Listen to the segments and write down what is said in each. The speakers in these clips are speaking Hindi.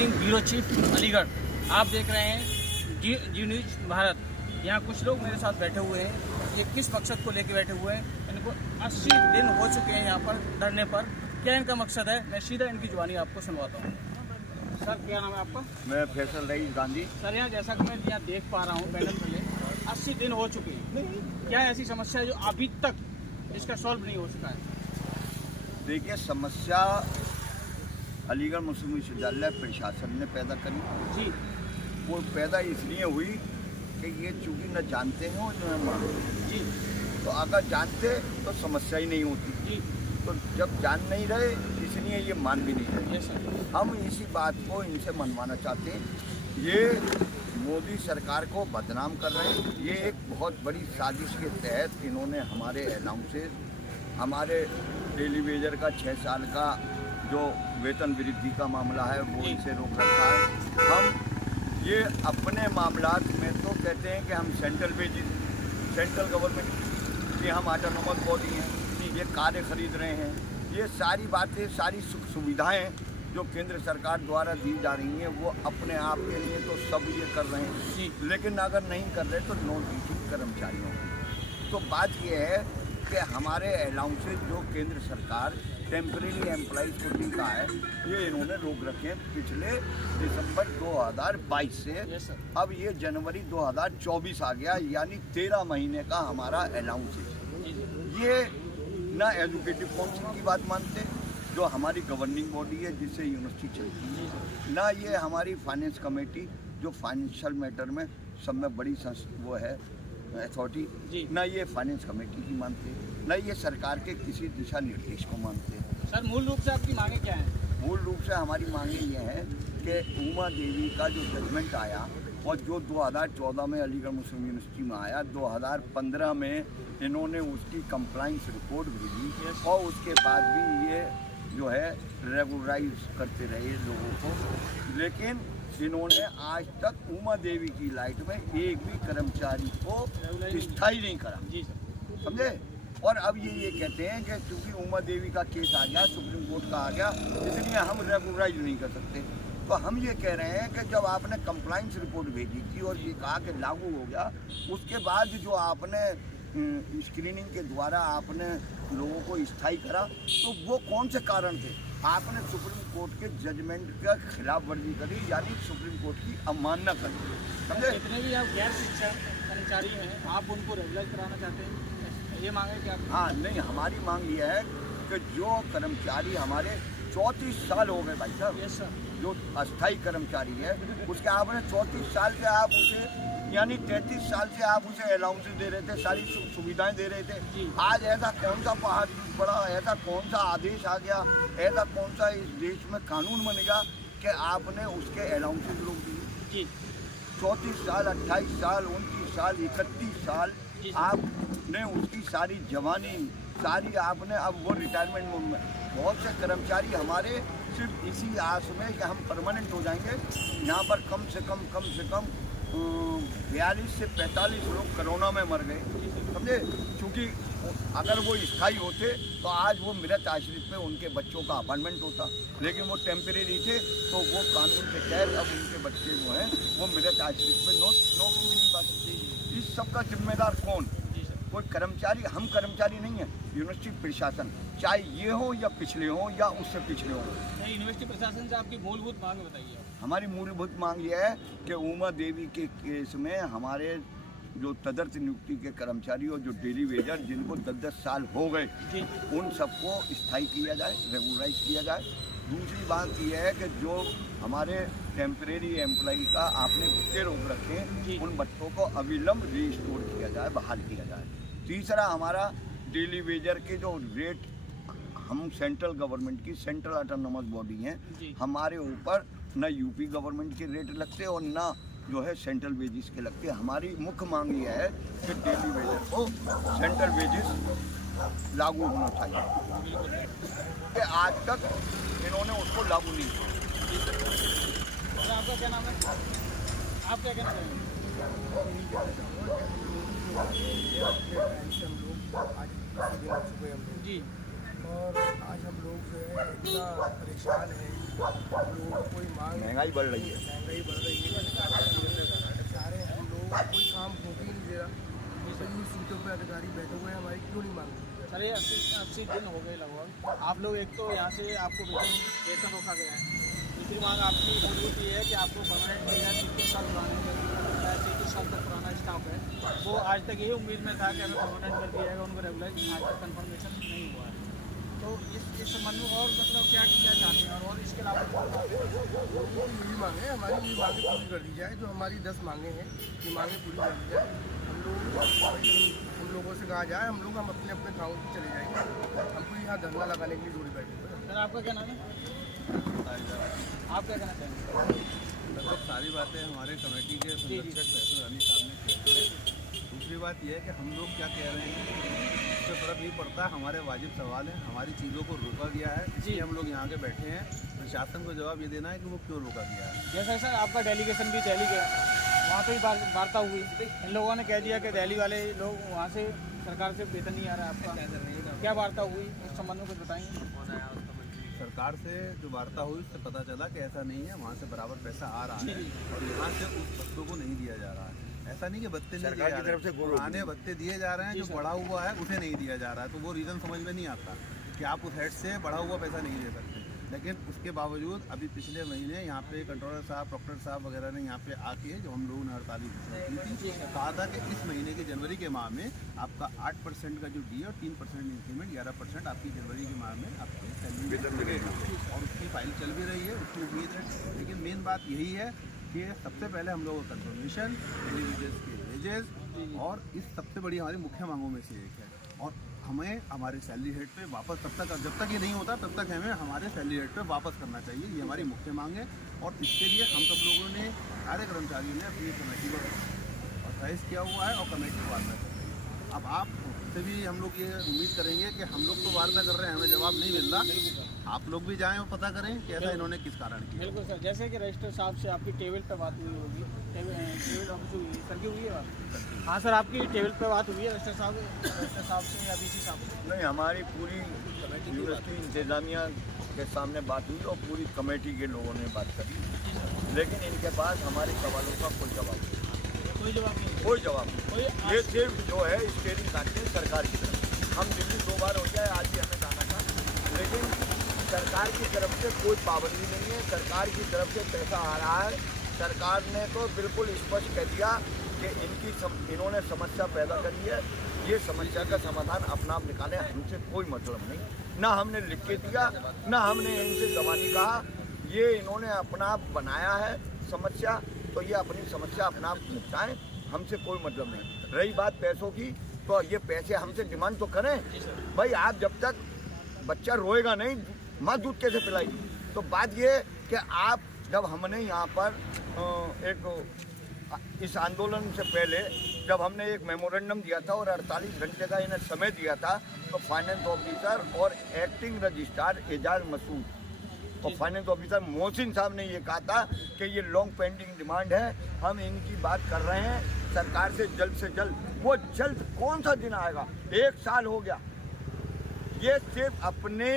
Singh, bureau chief, Aligarh. आप देख रहे हैं जी न्यूज भारत। यहाँ कुछ लोग मेरे साथ बैठे हुए हैं। ये किस मकसद को लेकर बैठे हुए हैं? इनको 80 दिन हो चुके हैं यहाँ पर धरने पर। क्या इनका मकसद है, मैं सीधा इनकी जुबानी आपको सुनवाता हूँ। सर, क्या नाम है आपका? मैं फैसल रईस गांधी। सर, यहाँ जैसा कि मैं यहाँ देख पा रहा हूँ पैनल में 80 दिन हो चुके हैं। क्या ऐसी समस्या है जो अभी तक इसका सॉल्व नहीं हो चुका है? देखिए, समस्या अलीगढ़ मुस्लिम विश्वविद्यालय प्रशासन ने पैदा करी जी। वो पैदा इसलिए हुई कि ये चूंकि न जानते हैं और न मानते जी तो अगर जानते तो समस्या ही नहीं होती। जी। तो जब जान नहीं रहे इसलिए ये मान भी नहीं रहे। Yes sir. हम इसी बात को इनसे मनवाना चाहते हैं। ये मोदी सरकार को बदनाम कर रहे हैं। ये एक बहुत बड़ी साजिश के तहत इन्होंने हमारे अनाउंसेस, हमारे डेली वेजर का 6 साल का जो वेतन वृद्धि का मामला है वो इनसे रोक रखा है। हम ये अपने मामलात में तो कहते हैं कि हम सेंट्रल गवर्नमेंट की हम ऑटोनोमस बॉडी हैं, ये कार्य खरीद रहे हैं। ये सारी बातें, सारी सुख सुविधाएं जो केंद्र सरकार द्वारा दी जा रही हैं वो अपने आप के लिए तो सब ये कर रहे हैं, लेकिन अगर नहीं कर रहे तो नॉन टीचिंग कर्मचारियों को। तो बात ये है कि हमारे अलाउंसेज जो केंद्र सरकार टेम्परेरी एम्प्लॉइज को देता है ये इन्होंने रोक रखे हैं पिछले दिसंबर 2022 से। अब ये जनवरी 2024 आ गया, यानी 13 महीने का हमारा अलाउंस है। ये ना एजुकेटिव काउंसिल की बात मानते जो हमारी गवर्निंग बॉडी है जिससे यूनिवर्सिटी चलती है, ना ये हमारी फाइनेंस कमेटी जो फाइनेंशियल मैटर में सब में बड़ी वो है अथॉरिटी, ना ये फाइनेंस कमेटी की मानते, ना ये सरकार के किसी दिशा निर्देश को मानते। सर, मूल रूप से आपकी मांगे क्या है? मूल रूप से हमारी मांगे ये है कि उमा देवी का जो जजमेंट आया और जो 2014 में अलीगढ़ मुस्लिम यूनिवर्सिटी में आया, 2015 में इन्होंने उसकी कंप्लाइंस रिपोर्ट भेजी और उसके बाद भी ये जो है रेगुलराइज करते रहे लोगों को, लेकिन इन्होंने आज तक उमा देवी की लाइट में एक भी कर्मचारी को स्थायी नहीं करा। जी सर। समझे? और अब ये कहते हैं कि क्योंकि उमा देवी का केस आ गया, सुप्रीम कोर्ट का आ गया, इसलिए हम रेगुलराइज नहीं कर सकते। तो हम ये कह रहे हैं कि जब आपने कंप्लाइंस रिपोर्ट भेजी थी और ये कहा कि लागू हो गया, उसके बाद जो आपने स्क्रीनिंग के द्वारा आपने लोगों को स्थायी करा, तो वो कौन से कारण थे? आपने सुप्रीम कोर्ट के जजमेंट का खिलाफ वर्जी करी, यानी सुप्रीम कोर्ट की अवमानना करी। समझे? जितने भी आप गैर शिक्षक कर्मचारी हैं आप उनको रेगुलर कराना चाहते हैं, ये मांगे क्या? हाँ, नहीं, हमारी मांग ये है कि जो कर्मचारी हमारे 34 साल हो गए भाई साहब, यस सर, जो अस्थायी कर्मचारी है उसके आपने 34 साल से आप उसे, यानी 33 साल से आप उसे अलाउंसेस दे रहे थे, सारी सुविधाएं दे रहे थे। आज ऐसा कौन सा पहाड़ टूट पड़ा, ऐसा कौन सा आदेश आ गया, ऐसा कौन सा इस देश में कानून बनेगा कि आपने उसके अलाउंसेस रोक दिए? 34 साल, 28 साल, 29 साल, 31 साल आपने उसकी सारी जवानी सारी आपने, अब वो रिटायरमेंट में बहुत से कर्मचारी हमारे सिर्फ इसी आस में कि हम परमानेंट हो जाएंगे। यहाँ पर कम से कम 42 से 45 लोग कोरोना में मर गए। समझे? क्योंकि अगर वो स्थायी होते तो आज वो मृत आश्रित पे उनके बच्चों का अपॉइंटमेंट होता, लेकिन वो टेम्परेरी थे तो वो कानून के तहत अब उनके बच्चे जो हैं वो मृत आश्रित पे नौकरी भी नहीं पा सकते। इस सब का जिम्मेदार कौन? कोई कर्मचारी, हम कर्मचारी नहीं है, यूनिवर्सिटी प्रशासन, चाहे ये हो या पिछले हो या उससे पिछले हो। यूनिवर्सिटी प्रशासन से आपकी मूलभूत मांग बताइए। हमारी मूलभूत मांग ये है कि उमा देवी के केस में हमारे जो तदर्थ नियुक्ति के कर्मचारी और जो डेली वेजर जिनको 10-10 साल हो गए उन सबको स्थायी किया जाए, रेगुलराइज किया जाए। दूसरी बात यह है कि जो हमारे टेम्परेरी एम्प्लॉई का आपने भत्ते रोक रखे उन भत्तों को अविलंब रिस्टोर किया जाए, बहाल किया जाए। तीसरा, हमारा डेली वेजर के जो रेट, हम सेंट्रल गवर्नमेंट की सेंट्रल ऑटोनोमस बॉडी हैं, हमारे ऊपर न यूपी गवर्नमेंट के रेट लगते और न जो है सेंट्रल वेजिस के लगते। हमारी मुख्य मांग ये है कि डेली वेजर को सेंट्रल वेजिस लागू होना चाहिए कि आज तक इन्होंने उसको लागू नहीं किया। आपका क्या नाम है? आप क्या कहना चाहेंगे? जी, और आज हम लोग जो है इतना परेशान हैं लोगों को कोई मांग, महंगाई बढ़ रही है, महंगाई बढ़ रही है, सारे हम लोगों को कोई काम हो ही नहीं दे रहा। सभी सीटों पे अधिकारी बैठे हुए हैं, हमारी क्यों नहीं मांग? सर ये 80 दिन हो गए लगभग। आप लोग एक तो यहाँ से आपको वेतन रोका गया है, दूसरी मांग आपकी मजबूत ये है कि आपको परमानेंट मिल जाए। 30 साल पुराने 30 साल तक पुराना स्टाफ है, वो आज तक यही उम्मीद में था कि हमें परमानेंट कर दिया जाएगा, उनको रेगुलराइज आज तक कन्फर्मेशन नहीं हुआ है। तो इस संबंध में और मतलब क्या चाहते हैं? और इसके अलावा यही मांगे, हमारी ये मांगे पूरी कर दी जाए। जो हमारी 10 मांगे हैं, ये मांगे पूरी कर दी जाए। हम लोगों से कहा जाए, हम अपने अपने गाँव में चले जाएंगे। हमको यहाँ धरना लगाने के लिए जोड़ी बैठे हुए हैं। सर आपका क्या नाम है? आप क्या कहना चाहेंगे? लगभग सारी बातें हमारे कमेटी के संरक्षक फैसल अली साहब ने कही। दूसरी बात यह है कि हम लोग क्या कह रहे हैं, इससे फर्क नहीं पड़ता। हमारे वाजिब सवाल हैं, हमारी चीज़ों को रोका गया है, इसलिए हम लोग यहाँ के बैठे हैं। प्रशासन को जवाब ये देना है कि वो क्यों रोका गया है। जैसा सर आपका डेलीगेशन भी दिल्ली गया, वहाँ पे भी वार्ता हुई, इन लोगों ने कह दिया कि दिल्ली वाले लोग वहाँ से सरकार से वेतन नहीं आ रहा है आपका। क्या वार्ता हुई इस संबंध में कुछ बताएंगे? सरकार से जो वार्ता हुई उससे पता चला कि ऐसा नहीं है, वहाँ से बराबर पैसा आ रहा है और यहाँ से उस भत्तों को नहीं दिया जा रहा है। ऐसा नहीं कि भत्ते नहीं दिए जा रहे हैं, पुराने भत्ते दिए जा रहे हैं, जो बढ़ा हुआ है उसे नहीं दिया जा रहा है। तो वो रीज़न समझ में नहीं आता कि आप उस हेड से बढ़ा हुआ पैसा नहीं दे सकते। लेकिन उसके बावजूद अभी पिछले महीने यहाँ पे कंट्रोलर साहब, प्रोक्टर साहब वगैरह ने यहाँ पे आके जो हम लोगों ने हड़ताली की थी, कहा था कि इस महीने के जनवरी के माह में आपका 8% का जो डी और 3% इंक्रीमेंट, 11% आपकी जनवरी के माह में आपकी सैलरी मिलेगा। और उसकी फाइल चल भी रही है, उसकी उम्मीद है। लेकिन मेन बात यही है कि सबसे पहले हम लोगों को कंफर्मेशन, इंडिविजुअल्स के वेजेस और इस सबसे बड़ी हमारी मुख्य मांगों में से एक है। और हमें हमारे सैलरी रेट पे वापस जब तक ये नहीं होता तब तक हमें हमारे सैलरी रेट पे वापस करना चाहिए। ये हमारी मुख्य मांग है और इसके लिए हम सब लोगों ने, सारे कर्मचारियों ने अपनी कमेटी को ऑथराइज किया हुआ है और कमेटी को वार्ता कर रही है। अब आप से भी हम लोग ये उम्मीद करेंगे कि हम लोग तो वार्ता कर रहे हैं, हमें जवाब नहीं मिल रहा, आप लोग भी जाएं और पता करें कि ऐसा इन्होंने किस कारण किया। बिल्कुल सर, जैसे कि रजिस्टर साहब से आपकी टेबल पर बात हुई होगी, टेबल ऑफिस हुई सर की हुई है बात? हाँ सर, आपकी टेबल पर बात हुई है रजिस्टर साहब से या बीसी साहब से? नहीं, हमारी पूरी यूनिवर्सिटी इंतजामिया के सामने बात हुई और पूरी कमेटी के लोगों ने बात करी, लेकिन इनके पास हमारे सवालों का कोई जवाब नहीं। कोई जवाब नहीं? कोई जवाब नहीं। ये सिर्फ जो है स्टेरिंग काटते हैं सरकार की तरफ। हम दिल्ली 2 बार हो जाए, आज भी हमें जाना था, लेकिन सरकार की तरफ से कोई पाबंदी नहीं है। सरकार की तरफ से पैसा आ रहा है। सरकार ने तो बिल्कुल स्पष्ट कह दिया कि इन्होंने समस्या पैदा करी है, ये समस्या का समाधान अपना आप निकालें, हमसे कोई मतलब नहीं। ना हमने लिख के दिया, ना हमने इनसे ज़बानी कहा। ये इन्होंने अपना आप बनाया है समस्या, तो ये अपनी समस्या अपना आप निपटाएं, हमसे कोई मतलब नहीं। रही बात पैसों की, तो ये पैसे हमसे डिमांड तो करें भाई। आप जब तक बच्चा रोएगा नहीं, माँ दूध कैसे पिलाएगी? तो बात ये कि आप, जब हमने यहाँ पर इस आंदोलन से पहले जब हमने एक मेमोरेंडम दिया था और 48 घंटे का इन्हें समय दिया था, तो फाइनेंस ऑफिसर और एक्टिंग रजिस्ट्रार एजाज मसूद और फाइनेंस ऑफिसर मोहसिन साहब ने ये कहा था कि ये लॉन्ग पेंडिंग डिमांड है, हम इनकी बात कर रहे हैं सरकार से जल्द। वो जल्द कौन सा दिन आएगा? 1 साल हो गया। ये सिर्फ अपने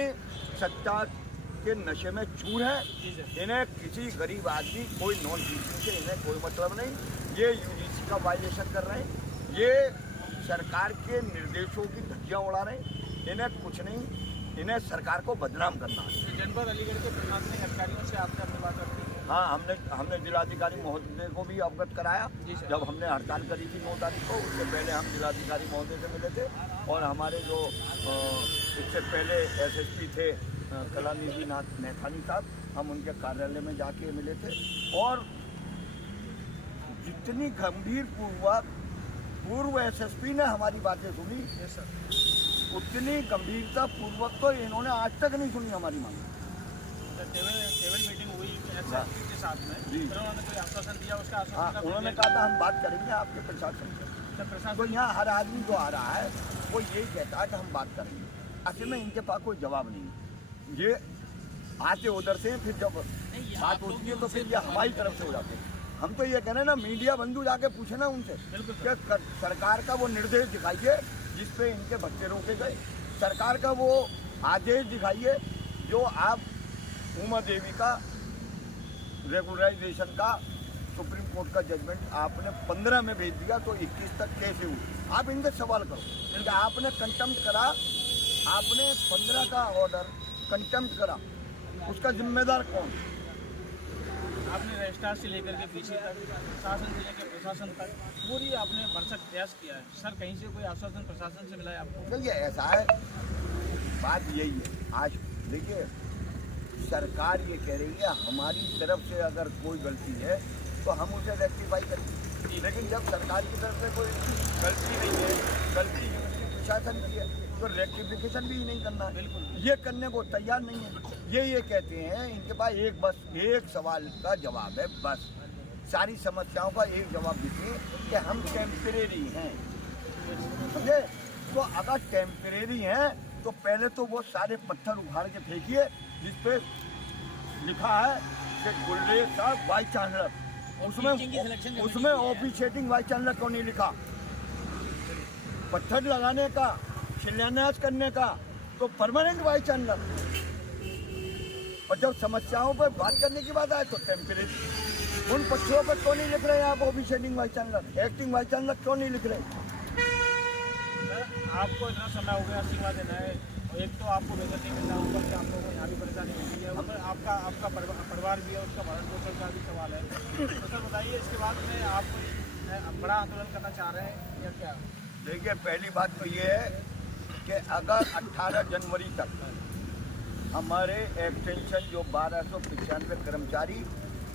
सत्ता के नशे में चूर है। इन्हें किसी गरीब आदमी, कोई नॉन टीचिंग से इन्हें कोई मतलब नहीं। ये यूजीसी का वायलेशन कर रहे हैं, ये सरकार के निर्देशों की धज्जियाँ उड़ा रहे हैं। इन्हें कुछ नहीं, इन्हें सरकार को बदनाम करना है। जनपद अलीगढ़ के प्रशासनिक अधिकारियों से आपने अपनी बात रखी? हाँ, हमने जिलाधिकारी महोदय को भी अवगत कराया। जब हमने हड़ताल करी थी 9 तारीख को, उससे पहले हम जिलाधिकारी महोदय से मिले थे और हमारे जो इससे पहले SSP थे कलानिधि नाथ नैथानी साहब, हम उनके कार्यालय में जाके मिले थे। और जितनी गंभीर पूर्व SSP ने हमारी बातें सुनी, उतनी गंभीरता पूर्वक तो इन्होंने आज तक नहीं सुनी हमारी मांग। टेबल मीटिंग हुई SSP के साथ में, फिर उन्होंने कोई आश्वासन दिया? उसका आश्वासन? हाँ, उन्होंने कहा था हम बात करेंगे आपके प्रशासन से। प्रशासन तो यहाँ हर आदमी जो आ रहा है वो यही कहता है कि हम बात करेंगे। असल में इनके पास कोई जवाब नहीं है। ये आते उधर से, फिर जब बात होती है तो फिर ये हमारी तरफ से हो जाते हैं। हम तो ये कह रहे हैं ना, मीडिया बंधु जाके पूछे ना उनसे कि सरकार का वो निर्देश दिखाइए जिस पे इनके बच्चे रोके गए। सरकार का वो आदेश दिखाइए जो आप उमा देवी का रेगुलराइजेशन का सुप्रीम कोर्ट का जजमेंट आपने 15 में भेज दिया तो 21 तक कैसे हुई? आप इनसे सवाल करो कि आपने कंटेम्प्ट करा, आपने 15 का ऑर्डर कंटेम्प्ट करा, उसका जिम्मेदार कौन? आपने रजिस्ट्रार से लेकर के पीछे तक, शासन से लेकर प्रशासन तक पूरी आपने भरसक प्रयास किया है। सर कहीं से कोई आश्वासन प्रशासन से मिला है आपको? चलिए ऐसा है, बात यही है। आज देखिए सरकार ये कह रही है हमारी तरफ से अगर कोई गलती है तो हम उसे रेक्टिफाई करेंगे, लेकिन जब सरकार की तरफ से कोई गलती नहीं है, गलती यूनिवर्सिटी प्रशासन की है, तो रेक्टिफिकेशन भी नहीं करना है। बिल्कुल, ये करने को तैयार नहीं है। ये कहते हैं इनके पास एक सवाल का जवाब है, बस सारी समस्याओं का एक जवाब दीजिए कि हम टेम्परेरी हैं, समझे? तो अगर टेम्परेरी हैं तो पहले तो वो सारे पत्थर उखाड़ के फेंकिए जिस पे लिखा है कि गुल्ले साहब वाइस चांसलर, उसमें ऑफिशिएटिंग वाइस चांसलर क्यों नहीं लिखा? पत्थर लगाने का, शिलान्यास करने का तो परमानेंट वाइस चांसलर, और जब समस्याओं पर बात करने की बात आए तो टेम्परेरी। उन पक्षों पर क्यों नहीं लिख रहे हैं आप officiating vice chancellor, acting vice chancellor क्यों नहीं लिख रहे? आपको इतना समय हो गया सीमा देना है, एक तो आपको वेतन नहीं मिल रहा, ऊपर से आप लोगों को यहाँ भी परेशानी होती है, ऊपर आपका परिवार भी है, उसका भरण पोषण का भी सवाल है। तो सर बताइए इसके बाद में आप बड़ा आंदोलन करना चाह रहे हैं या क्या? देखिए पहली बात तो ये है कि अगर 18 जनवरी तक हमारे एक्सटेंशन जो 1295 कर्मचारी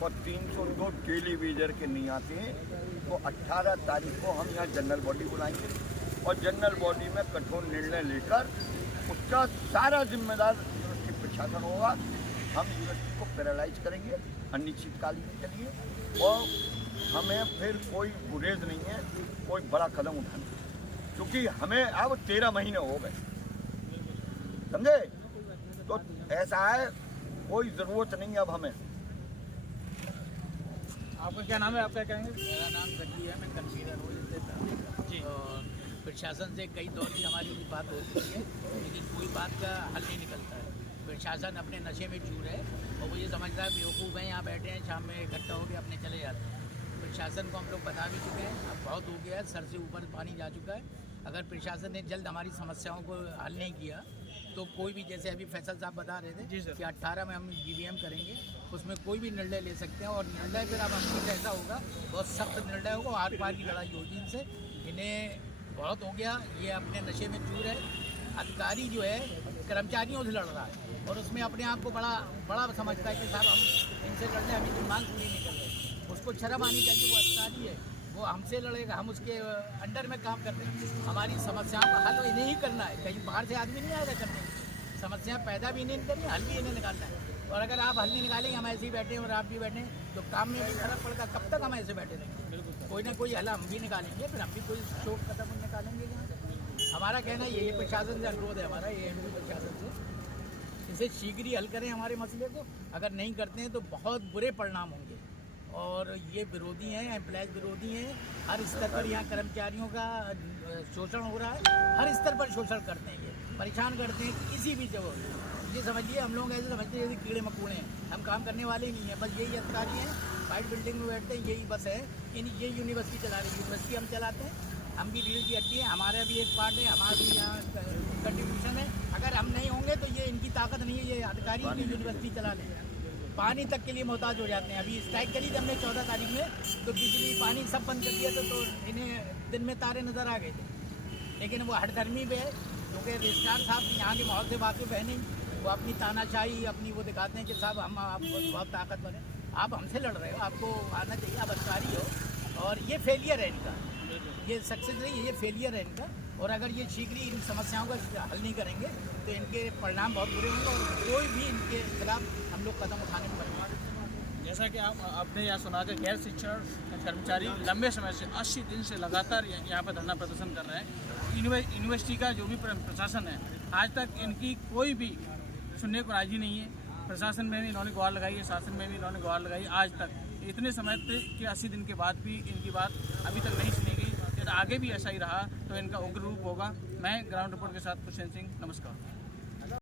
और 302 टेलीविजन के नहीं आते तो 18 तारीख को हम यहाँ जनरल बॉडी बुलाएंगे और जनरल बॉडी में कठोर निर्णय लेकर उसका सारा जिम्मेदार यूनिवर्सिटी प्रशासन होगा। हम यूनिवर्सिटी को पैरालाइज करेंगे अनिश्चितकालीन के लिए, और हमें फिर कोई गुरेज नहीं है कोई बड़ा कदम उठाने, क्योंकि हमें अब 13 महीने हो गए, समझे? तो ऐसा है, कोई ज़रूरत नहीं अब हमें। आपका क्या नाम है, आप क्या कहेंगे? मेरा नाम गड्डी है, मैं कंसीडर हूँ जी। और प्रशासन से कई दौर की हमारी बात होती है, लेकिन कोई बात का हल नहीं निकलता है। प्रशासन अपने नशे में चूर है और वो ये समझता है बेवकूफ़ हैं, यहाँ बैठे हैं, शाम में इकट्ठा होकर अपने चले जाते हैं। प्रशासन को हम लोग बता भी चुके हैं, अब बहुत हो गया है, सर से ऊपर पानी जा चुका है। अगर प्रशासन ने जल्द हमारी समस्याओं को हल नहीं किया तो कोई भी, जैसे अभी फैसल साहब बता रहे थे कि 18 में हम GVM करेंगे, उसमें कोई भी निर्णय ले सकते हैं, और निर्णय फिर अब हमको कैसा होगा, बहुत सख्त निर्णय होगा, आर पार की लड़ाई होगी इनसे। इन्हें बहुत हो गया, ये अपने नशे में चूर है। अधिकारी जो है कर्मचारियों से लड़ रहा है और उसमें अपने आप को बड़ा समझता है कि साहब हम इनसे लड़ रहे हैं, हमें दिमाग पूरी नहीं कर रहे। उसको शर्म आनी चाहिए, वो अधिकारी है, वो हमसे लड़ेगा, हम उसके अंडर में काम कर रहे हैं। हमारी समस्याओं का हल इन्हें ही करना है, कहीं बाहर से आदमी नहीं आएगा करने। समस्या पैदा भी इन्हें करनी, हल भी इन्हें निकालना है। और अगर आप हल नहीं निकालेंगे, हम ऐसे ही बैठे हैं और आप भी बैठे हैं, तो काम में भी फर्क पड़ेगा। कब तक हम ऐसे बैठे रहेंगे? कोई ना कोई हल हम भी निकालेंगे, फिर हम भी कोई शोक कदम निकालेंगे यहाँ से। हमारा कहना ये प्रशासन से अनुरोध है हमारा, ये एमपी प्रशासन से, इसे शीघ्र ही हल करें हमारे मसले को। अगर नहीं करते हैं तो बहुत बुरे परिणाम होंगे। और ये विरोधी हैं, एम्प्लॉयज़ विरोधी हैं, हर स्तर पर यहाँ कर्मचारियों का शोषण हो रहा है, हर स्तर पर शोषण करते हैं, ये परेशान करते हैं किसी भी जगह। ये समझिए हम लोग ऐसे समझते हैं जैसे कीड़े मकोड़े हैं, हम काम करने वाले ही नहीं हैं, बस यही अधिकारी हैं, वाइट बिल्डिंग में बैठते हैं, यही बस है, ये यूनिवर्सिटी चला रही है, यूनिवर्सिटी हम चलाते हैं, हम भी रीढ़ की हड्डी है, हमारा भी एक पार्ट है, हमारा भी यहाँ कंट्रीब्यूशन है। अगर हम नहीं होंगे तो ये इनकी ताकत नहीं है, ये अधिकारी यूनिवर्सिटी चला लें, पानी तक के लिए मोहताज हो जाते हैं। अभी स्ट्राइक करी थी हमने 14 तारीख में, तो बिजली पानी सब बंद कर दिया था, तो इन्हें दिन में तारे नज़र आ गए थे। लेकिन वो हठधर्मी पे है, क्योंकि रजिस्ट्रार साहब यहाँ के माहौल से वाकिफ़ है नहीं, वो अपनी तानाशाही अपनी वो दिखाते हैं कि साहब हम आप बहुत ताकतवर हैं। आप हमसे लड़ रहे हो, आपको आना चाहिए, आप अधिकारी हो। और ये फेलियर है इनका, ये सक्सेस नहीं है, ये फेलियर है इनका। और अगर ये शीघ्र ही इन समस्याओं का हल नहीं करेंगे तो इनके परिणाम बहुत बुरे होंगे और कोई भी इनके खिलाफ हम लोग कदम उठाने में पड़ेंगे। जैसा कि आपने यहाँ सुना कि गैर शिक्षण कर्मचारी लंबे समय से 80 दिन से लगातार यहाँ पर धरना प्रदर्शन कर रहे हैं। यूनिवर्सिटी का जो भी प्रशासन है, आज तक इनकी कोई भी सुनने को राजी नहीं है। प्रशासन में भी इन्होंने गुहार लगाई है, शासन में भी इन्होंने गुहार लगाई, आज तक इतने समय के 80 दिन के बाद भी इनकी बात अभी तक नहीं सुनी गई। यदि आगे भी ऐसा ही रहा तो इनका उग्र रूप होगा। मैं ग्राउंड रिपोर्ट के साथ कुशेन सिंह, नमस्कार।